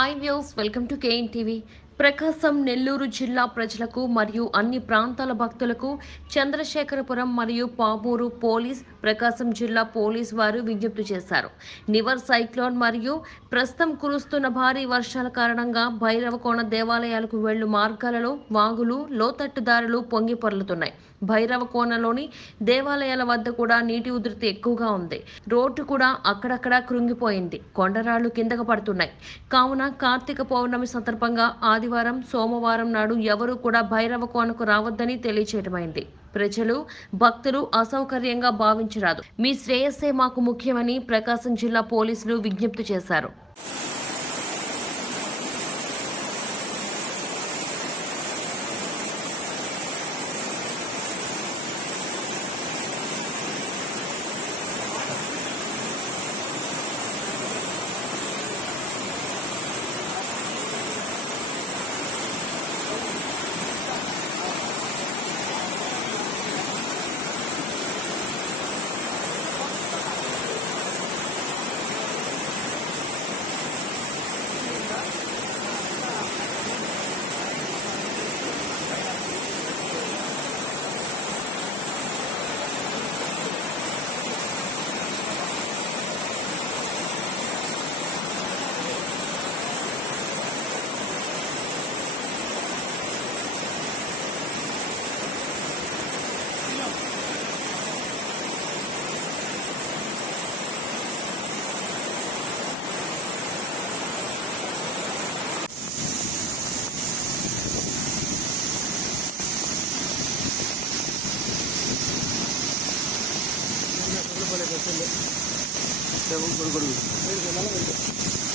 Hi views, welcome to KNtv. Prakasam Nellore జిల్లా ప్రజలకు మరియు అన్ని ప్రాంతాల భక్తులకు చంద్రశేఖరపురం మరియు పామూరు పోలీస్ ప్రకాశం జిల్లా పోలీస్ వారు విజ్ఞప్తి చేశారు. నివర్ సైక్లోన్ మరియు ప్రస్తుతం కురుస్తున్న భారీ వర్షాల కారణంగా భైరవ కోన దేవాలయాలకు వెళ్ళు మార్గాలలో వాగులు లోతట్టు దారులు పొంగి పొర్లుతున్నాయి. భైరవ కోనలోని దేవాలయాల వద్ద కూడా నీటి ఉధృతి ఎక్కువగా ఉంది. రోడ్డు కూడా అక్కడక్కడ కృంగిపోయింది. కొండరాళ్లు కిందకు పడుతున్నాయి. కావున కార్తీక పౌర్ణమి సందర్భంగా ఆదివారం సోమవారం నాడు ఎవరూ కూడా భైరవ కోనకు రావద్దని తెలియచేయడమైంది. ప్రజలు భక్తులు అసౌకర్యంగా భావించరాదు. మీ శ్రేయస్సే మాకు ముఖ్యమని ప్రకాశం జిల్లా పోలీసులు విజ్ఞప్తి చేశారు. Saya